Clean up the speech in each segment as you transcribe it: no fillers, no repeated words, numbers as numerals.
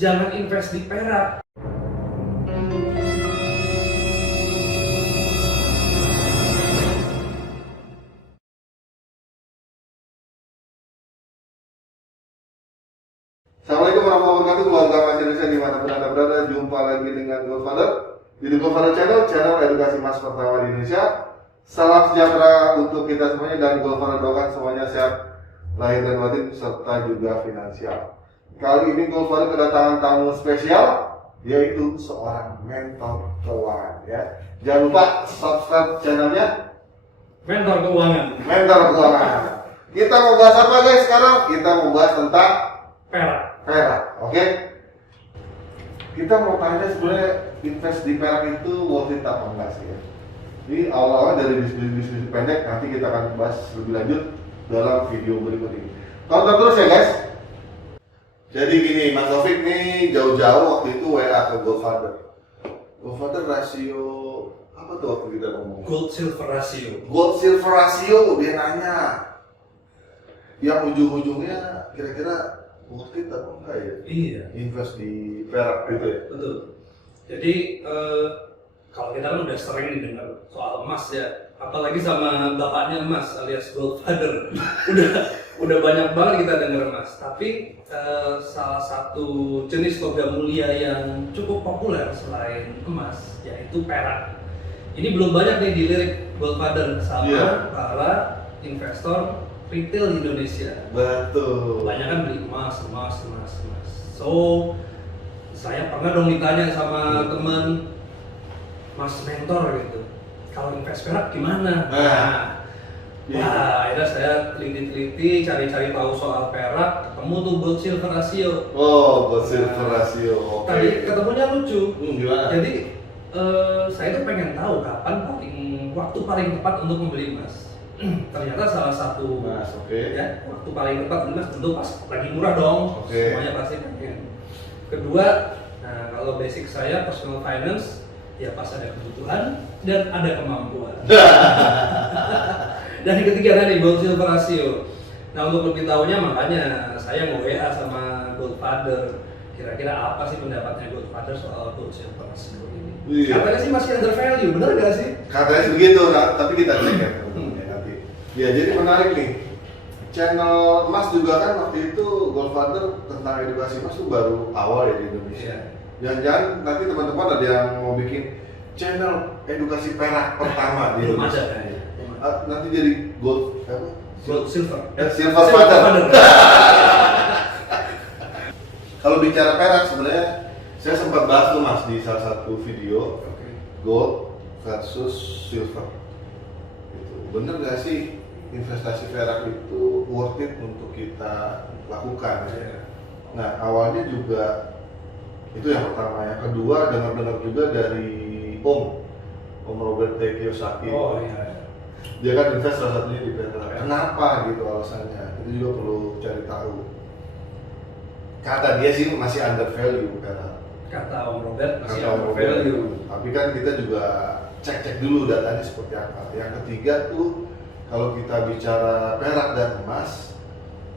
jangan invest di perak. Assalamualaikum warahmatullahi wabarakatuh, keluarga Mas Indonesia dimanapun Anda berada. Jumpa lagi dengan Goldfather di The Goldfather channel edukasi Mas pertama di Indonesia. Salam sejahtera untuk kita semuanya dan Goldfather doakan semuanya sehat lahir dan batin serta juga finansial. Kali ini Goldfather kedatangan tamu spesial, yaitu seorang mentor keuangan ya. Jangan lupa subscribe channelnya Mentor keuangan. Mentor Keuangan. Kita mau bahas apa guys sekarang? Kita mau bahas tentang perak, oke? Kita mau tanya sebenarnya invest di perak itu worth it apa enggak sih ya? Ini awal-awal dari bisnis pendek, nanti kita akan bahas lebih lanjut dalam video berikut ini. Tonton terus ya guys. Jadi gini, Mas Taufik nih jauh-jauh waktu itu WA ke Goldfather. Goldfather rasio apa tuh waktu kita ngomong? Gold silver ratio. Gold silver ratio, dia nanya. Yang ujung-ujungnya kira-kira worth it apa enggak ya? Iya. Invest di perak gitu ya? Betul. Jadi kalau kita kan udah sering dengar soal emas ya, apalagi sama bapaknya emas alias Goldfather. udah banyak banget kita dengar emas. Tapi salah satu jenis logam mulia yang cukup populer selain emas yaitu perak. Ini belum banyak nih dilirik Goldfather sama para investor retail di Indonesia. Betul. Kebanyakan beli emas. So, saya pernah dong ditanya sama teman, Mas mentor gitu, kalau invest perak gimana? Akhirnya saya teliti-teliti, cari-cari tahu soal perak, ketemu tuh gold silver ratio. Oh, gold silver ratio. Oke. Tadi ketemunya lucu. Gimana? Jadi saya tuh pengen tahu kapan waktu paling tepat untuk membeli emas. Ternyata salah satu ya, waktu paling tepat emas tentu pas lagi murah dong. Semuanya pasti pengen. Kedua, nah kalau basic saya personal finance ya pas ada kebutuhan dan ada kemampuan. Dan yang ketiga tadi gold silver ratio. Nah untuk lebih tahunya makanya saya nge-WA sama Goldfather. Kira-kira apa sih pendapatnya Goldfather soal gold silver ratio ini? Iya. Katanya sih masih under value, benar nggak sih? Katanya begitu, tapi kita cek ya nanti. Ya jadi menarik nih. Channel emas juga kan waktu itu Goldfather tentang edukasi emas itu baru awal ya di Indonesia. Jangan-jangan nanti teman-teman ada yang mau bikin channel edukasi perak pertama di Indonesia. Nanti jadi gold apa? Gold silver. Silver Father. Kalau bicara perak sebenarnya saya sempat bahas tuh Mas di salah satu video gold versus silver. Itu bener nggak sih investasi perak itu worth it untuk kita lakukan? Nah awalnya juga itu yang pertama. Yang kedua dengar-dengar juga dari Om Robert T. Kiyosaki. Dia kan invest salah satunya di perak. Kenapa gitu alasannya? Itu juga perlu cari tahu. Kata dia sih masih under value perak. Kata Om Robert masih under value. Tapi kan kita juga cek dulu datanya seperti apa. Yang ketiga tuh kalau kita bicara perak dan emas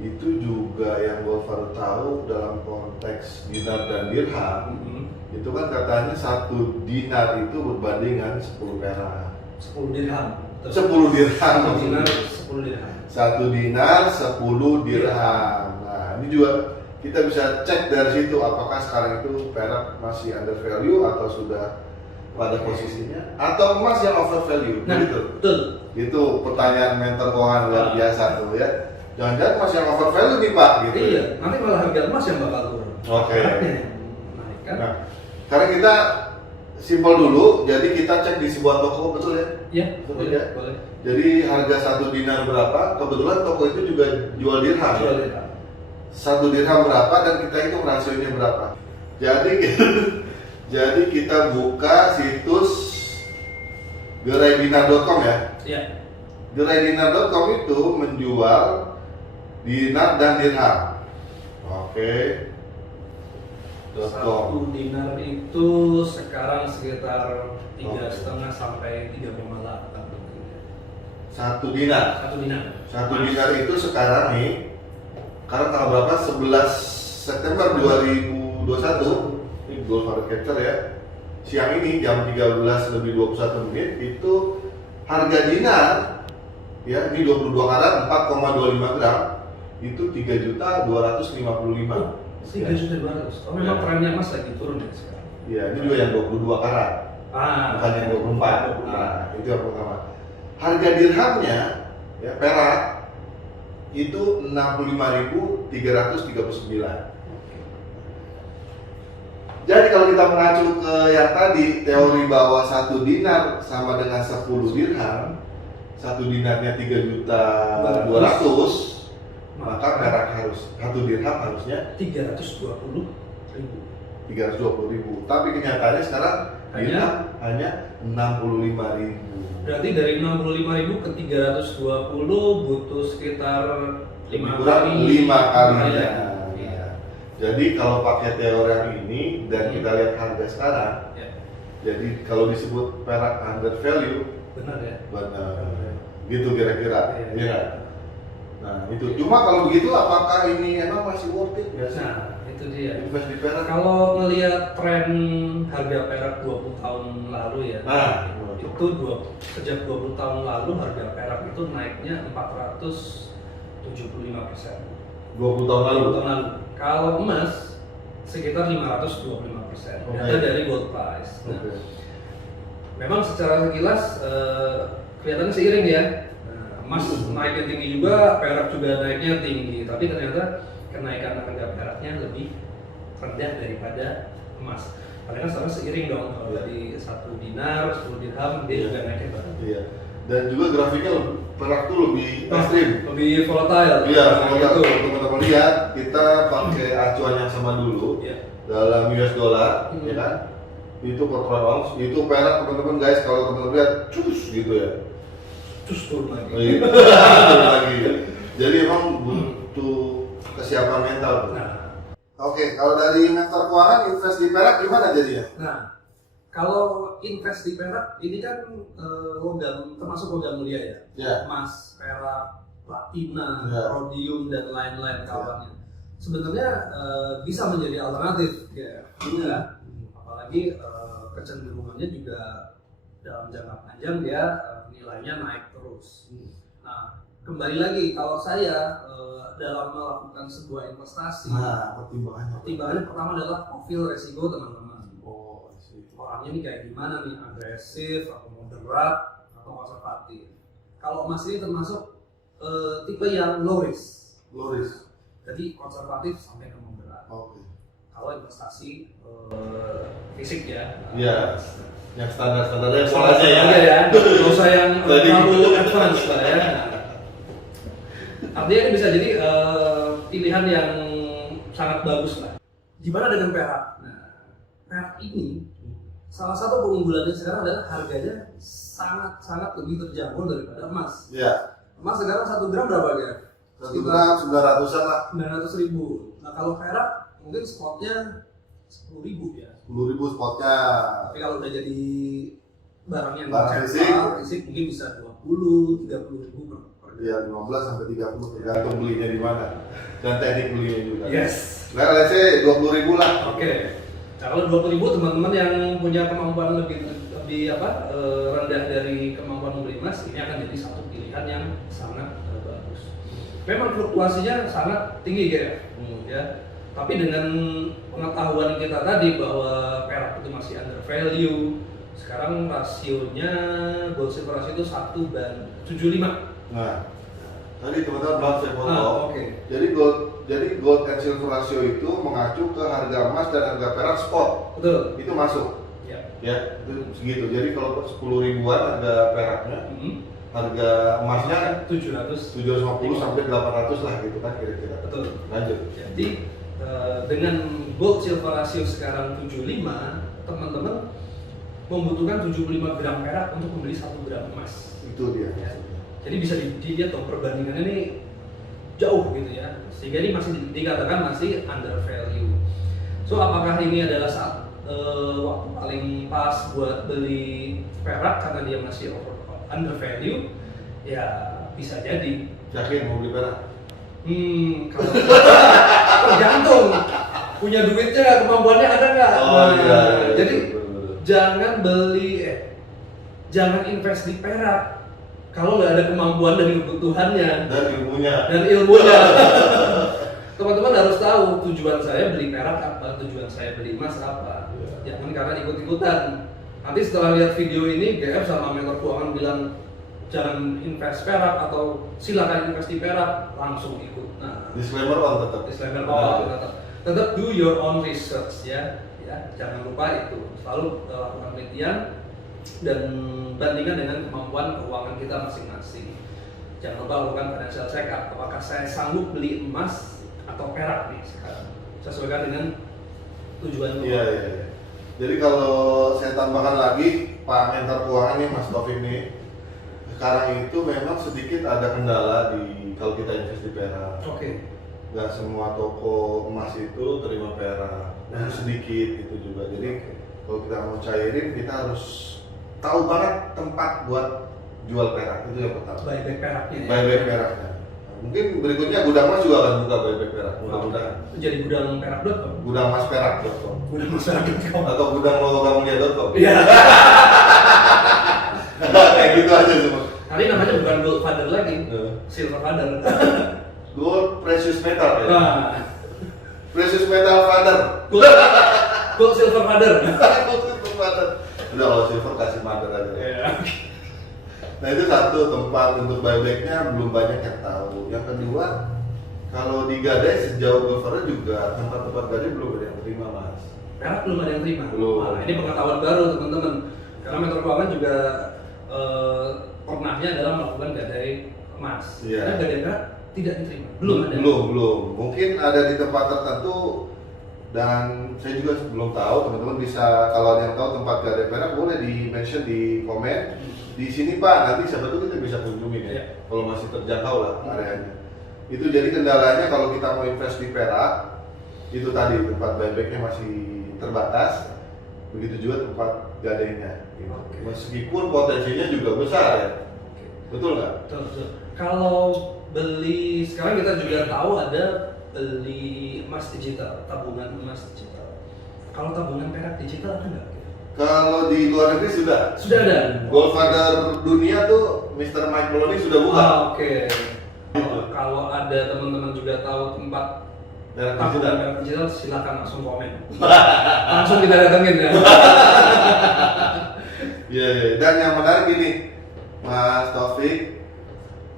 itu juga yang Goldfather tahu dalam konteks dinar dan dirham. Itu kan katanya 1 dinar itu berbandingan 10 perak. 10 dirham. 10 dirham. 10 dirham. 1 dinar 10 dirham. Nah, ini juga kita bisa cek dari situ apakah sekarang itu perak masih under value atau sudah pada posisinya atau emas yang over value. Nah, gitu. Betul. Itu pertanyaan mentor keuangan luar biasa tuh ya. Jangan-jangan emas yang over value nih Pak gitu. Iya, nanti malah harga emas yang bakal turun. Oke. Naik kan? Nah, sekarang kita simpel dulu, jadi kita cek di sebuah toko, betul ya? Iya, betul boleh, ya. boleh. Jadi harga 1 dinar berapa? Kebetulan toko itu juga jual dirham. Jual dirham. 1 dirham berapa dan kita hitung rasionya berapa. Jadi jadi kita buka situs geraidinar.com ya. Iya. Geraidinar.com itu menjual dinar dan dirham. Oke. Satu dinar itu sekarang sekitar 3,5 sampai 3,8. 1 dinar. 1 dinar. 1 dinar itu sekarang nih, sekarang tanggal berapa? 11 September 2021 2021 ini gold value capture ya. Siang ini jam 13:21 itu harga dinar ya ini 22 karat 4,25 gram itu 3.255.000. 3.200.000. Oh memang trennya emas lagi turun ya sekarang. Iya, ini juga yang 22 karat. Bukan yang 24. 24. Nah, itu yang pertama. Harga dirhamnya ya perak itu 65.339. Jadi kalau kita mengacu ke yang tadi teori bahwa 1 dinar sama dengan 10 dirham, 1 dinarnya 3.200.000, maka perak harus 1 dirham harusnya 320.000. 320.000. Tapi kenyataannya sekarang dirham hanya 65.000. Berarti dari 65.000 ke 320 butuh sekitar 5 kalinya. Iya. Jadi kalau pakai teori yang ini dan kita lihat harga sekarang, jadi kalau disebut perak under value, benar ya? Benar. Gitu kira-kira, Iya. ya. Nah itu. Cuma kalau begitu, apakah ini emang masih worth it ya? Nah itu dia. Invest di perak. Kalau ngelihat tren harga perak 20 tahun lalu ya, itu sejak 20 tahun lalu harga perak itu naiknya 475%. 20 tahun lalu. Kalau emas sekitar 525%. Data dari Gold Price. Nah, memang secara sekilas kelihatannya seiring ya. Emas naiknya tinggi juga, perak juga naiknya tinggi. Tapi ternyata kenaikan harga peraknya lebih rendah daripada emas. Karena sekarang seiring dong, kalau tadi 1 dinar, 10 dirham, dia juga naiknya banget. Iya. Dan juga grafiknya perak tuh lebih ekstrim, lebih volatile. Iya, kalau teman-teman lihat, kita pakai acuan yang sama dulu dalam US dollar, ya kan? Itu per troy ounce, itu perak teman-teman guys, kalau teman-teman lihat, cus gitu ya. Cus turun lagi. Turun lagi. Ya. Jadi emang butuh kesiapan mental. Nah. Oke, kalau dari investor keuangan invest di perak gimana jadinya? Nah, kalau invest di perak ini kan logam, termasuk logam mulia ya. Emas, perak, platina, rhodium dan lain-lain kawannya. Sebenarnya bisa menjadi alternatif ya. Apalagi kecenderungannya juga dalam jangka panjang dia nilainya naik terus. Nah, kembali lagi kalau saya dalam melakukan sebuah investasi, pertimbangannya pertama adalah profil resiko teman-teman. Orangnya ini kayak gimana nih, agresif atau moderat atau konservatif. Kalau emas ini termasuk tipe yang low risk. Jadi konservatif sampai ke moderat. Kalau investasi fisik ya. Yang standar-standarnya polanya ya. Nggak usah yang terlalu advance lah ya. Artinya ini bisa jadi pilihan yang sangat bagus lah. Gimana dengan perak? Nah, perak ini salah satu keunggulannya sekarang adalah harganya sangat lebih terjangkau daripada emas. Emas sekarang 1 gram berapa ya? 1 gram 900-an lah. 900.000. Nah kalau perak mungkin spotnya 10.000 ya. 10.000 spotnya. Tapi kalau udah jadi barang yang fisik mungkin bisa 20-30.000 per. Iya, 15 sampai 30 tergantung belinya di mana dan teknik belinya juga. Nah, let's say 20.000 lah. Oke. Nah, kalau 20.000 teman-teman yang punya kemampuan lebih rendah dari kemampuan membeli emas, ini akan jadi satu pilihan yang sangat bagus. Memang fluktuasinya sangat tinggi ya. Tapi dengan pengetahuan kita tadi bahwa perak itu masih under value, sekarang rasionya gold silver rasio itu 1:75. Nah, tadi teman-teman bahas saya potong. Jadi gold and silver ratio itu mengacu ke harga emas dan harga perak spot. Betul. Itu masuk. Ya, itu segitu. Jadi kalau 10.000-an harga peraknya, harga emasnya 750 sampai 800 lah gitu kan kira-kira. Betul. Lanjut. Jadi dengan gold silver ratio sekarang 75, teman-teman membutuhkan 75 gram perak untuk membeli 1 gram emas. Itu dia. Jadi bisa dilihat dong perbandingannya ini jauh gitu ya, sehingga ini masih dikatakan masih under value. So apakah ini adalah saat waktu paling pas buat beli perak karena dia masih under value? Ya bisa jadi. Yakin mau beli perak? Kalau tergantung punya duitnya, kemampuannya ada nggak? Jadi betul. jangan invest di perak kalau nggak ada kemampuan dan kebutuhannya Dan ilmunya. Teman-teman harus tahu tujuan saya beli perak apa, tujuan saya beli emas apa. Jangan karena ikut-ikutan. Nanti setelah lihat video ini, GF sama mentor keuangan bilang jangan invest perak atau silakan invest di perak, langsung ikut. Nah, Disclaimer on tetap. disclaimer tetap do your own research ya. Jangan lupa itu selalu lakukan penelitian dan bandingkan dengan kemampuan keuangan kita masing-masing. Jangan lupa lakukan financial check up. Apakah saya sanggup beli emas atau perak nih sekarang? Sesuaikan dengan tujuan keuangan. Iya. Jadi kalau saya tambahkan lagi, Pak Mentor Keuangan nih Mas Taufik nih, sekarang itu memang sedikit ada kendala kalau kita invest di perak. Oke. Nggak semua toko emas itu terima perak. Itu sedikit itu juga. Jadi kalau kita mau cairin, kita harus tahu banget tempat buat jual perak. Itu yang pertama. Buyback peraknya ya. Buyback peraknya. Mungkin berikutnya gudang emas juga akan buka buyback perak. Mudah-mudahan. Jadi gudang perak.com. Gudang emas perak.com Gudang emas perak.com. atau gudang logamulia.com. Iya. Kayak gitu aja semua. Kali namanya bukan gold father lagi, silver father. Gold precious metal ya. Nah, Precious metal father. gold silver father. Gold silver father. Udah kalau silver kasih mother aja. Iya. Nah itu satu tempat untuk buybacknya belum banyak yang tahu. Yang kedua, kalau di Gadai sejauh Golfer juga tempat-tempat Gadai belum ada yang terima mas. Perak belum ada yang terima. Belum. Nah, ini pengetahuan baru teman-teman. Karena mentor keuangan juga pernahnya adalah melakukan gadai emas. Iya. Karena gadai perak tidak diterima. Belum ada. Belum. Mungkin ada di tempat tertentu dan saya juga belum tahu. Teman-teman bisa kalau ada yang tahu tempat Gadai perak boleh di mention di komen. Di sini Pak, nanti siapa tuh kita bisa kunjungin ya. Iya. Kalau masih terjangkau lah areanya. Itu jadi kendalanya kalau kita mau invest di perak, itu tadi tempat buybacknya masih terbatas. Begitu juga tempat gadainya. Gitu. Oke. Meskipun potensinya juga besar ya. Betul nggak? Betul. Kalau beli sekarang kita juga tahu ada beli emas digital, tabungan emas digital. Kalau tabungan perak digital ada nggak? Kalau di luar negeri sudah. Sudah ada. Goldfather dunia tuh Mr. Mike Maloney sudah buka. Oke. Kalau ada teman-teman juga tahu tempat Perak tabungan digital. perak digital, silakan langsung komen. Langsung kita datengin ya. Iya. Dan yang menarik gini, Mas Taufik,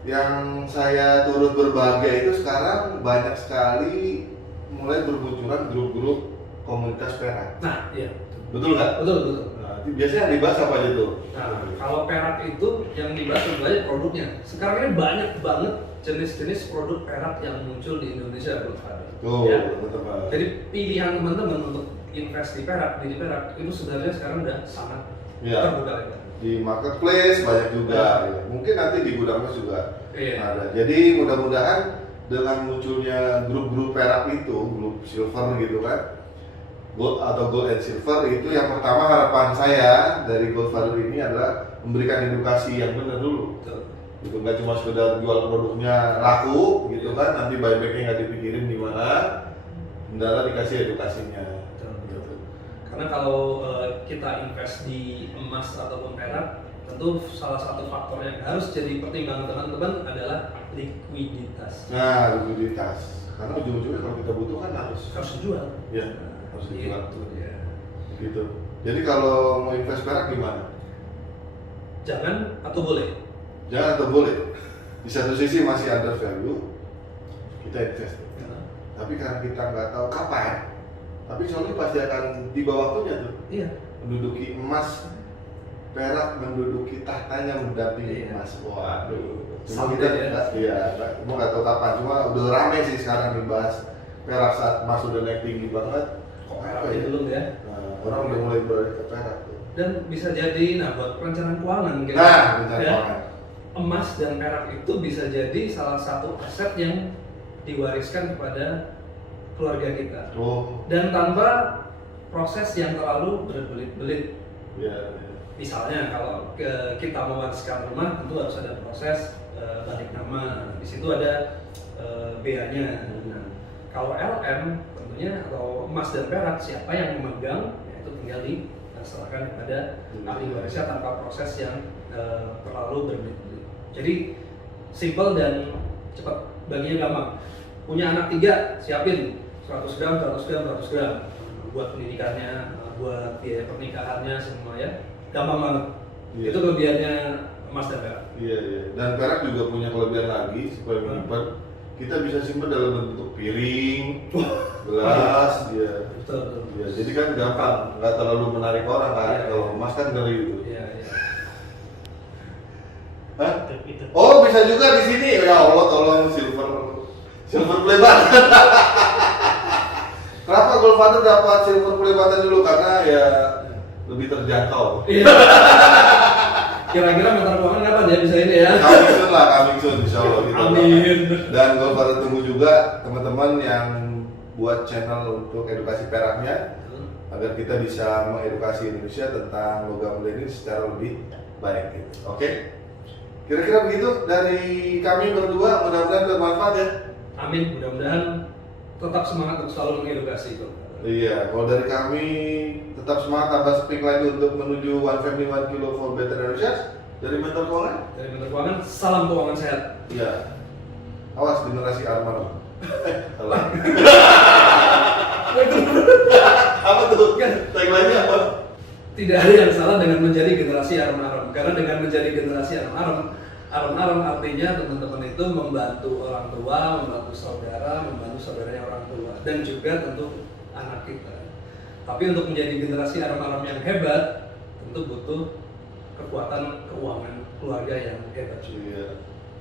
yang saya turut berbahagia itu sekarang banyak sekali mulai bermunculan grup-grup komunitas perak. Nah, iya. Betul nggak? Betul. Nah, biasanya yang dibahas apa aja tuh? Nah, kalau perak itu yang dibahas sebenarnya produknya. Sekarang ini banyak banget jenis-jenis produk perak yang muncul di Indonesia, Bro Fadil. Tuh, Ya. teman-teman. Jadi pilihan teman-teman untuk invest di perak, beli di perak itu sebenarnya sekarang udah sangat Iya. terbuka lebar. Di marketplace banyak juga. Ya. Mungkin nanti di gudang emas juga Iya. ada. Jadi mudah-mudahan dengan munculnya grup-grup perak itu, grup silver gitu kan, gold atau gold and silver itu yang pertama harapan saya dari Goldfather ini adalah memberikan edukasi yang benar dulu. Betul. Gitu, nggak cuma sekedar jual produknya laku gitu kan, nanti buybacknya nggak dipikirin di mana, kendala dikasih edukasinya. Betul. Karena kalau kita invest di emas ataupun perak, tentu salah satu faktor yang harus jadi pertimbangan teman-teman adalah likuiditas. Nah, likuiditas. Karena ujung-ujungnya kalau kita butuhkan harus Dijual. ya harus dijual. Gitu, ya. Gitu. Jadi kalau mau invest perak gimana? Jangan atau boleh? Jangan atau boleh. Di satu sisi masih under value, kita invest. Tapi karena kita nggak tahu kapan, tapi soalnya pasti akan tiba waktunya tuh. Iya. Menduduki emas, perak menduduki tahtanya mendampingi Iya. emas. Waduh. Cuma Sampai kita ya. cuma nggak tahu kapan. Cuma udah rame sih sekarang dibahas perak saat emas udah naik tinggi banget. Kok perak belum ya? Nah, orang udah mulai beralih ke perak tuh. Dan bisa jadi, nah buat perencanaan keuangan mungkin. Nah, rencana Ya. keuangan. Emas dan perak itu bisa jadi salah satu aset yang diwariskan kepada keluarga kita. Oh, Dan tanpa proses yang terlalu berbelit-belit. ya. Misalnya kalau kita mewariskan rumah, tentu harus ada proses balik nama. Di situ ada BA-nya. Nah, kalau LM tentu tentunya atau emas dan perak siapa yang memegang ya itu tinggal diserahkan kepada ahli warisnya tanpa proses yang terlalu berbelit-belit. Jadi simple dan cepat, baginya gampang. Punya anak 3, siapin 100 gram, 100 gram, 100 gram buat pendidikannya, buat biaya pernikahannya semua ya, gampang banget. Iya. Itu kelebihannya emas dan perak. Iya, iya. Dan perak juga punya kelebihan lagi supaya menyimpan. Kita bisa simpan dalam bentuk piring, gelas, ya. Betul. Ya, jadi kan gampang, nggak terlalu menarik orang kan. Iya. Kalau emas kan ngeri gitu. Iya. Hah? Oh, bisa juga di sini. Ya Allah, tolong silver play button. Kenapa Goldfather dapat silver play button dulu? Karena ya lebih terjangkau. Iya. Kira-kira Mentor Keuangan kapan ya bisa ini ya? Coming soon insya Allah gitu. Amin. Dan Goldfather tunggu juga teman-teman yang buat channel untuk edukasi peraknya agar kita bisa mengedukasi Indonesia tentang logam mulia ini secara lebih baik gitu. Oke? Kira-kira begitu dari kami berdua, mudah-mudahan bermanfaat ya. Amin, mudah-mudahan tetap semangat untuk selalu mengedukasi itu. Iya, kalau dari kami tetap semangat tambah speak lagi untuk menuju One Family One Kilo for Better Indonesia. Dari Mentor Keuangan? Dari Mentor Keuangan, salam keuangan sehat. Iya. Awas generasi Arman. Salah. Apa tuh? Tagline-nya apa? Tidak ada yang salah dengan menjadi generasi aram-aram. Karena dengan menjadi generasi aram-aram artinya teman-teman itu membantu orang tua, membantu saudaranya orang tua, dan juga tentu anak kita. Tapi untuk menjadi generasi aram-aram yang hebat, tentu butuh kekuatan keuangan keluarga yang hebat juga. Iya.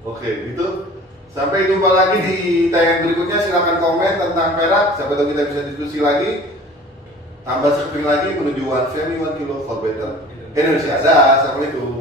Oke, gitu. Sampai jumpa lagi di tayangan berikutnya. Silakan komen tentang perak. Siapa tahu kita bisa diskusi lagi. Tambah sering lagi menuju One Family One Kilo for Better Indonesia. Dah, assalamualaikum.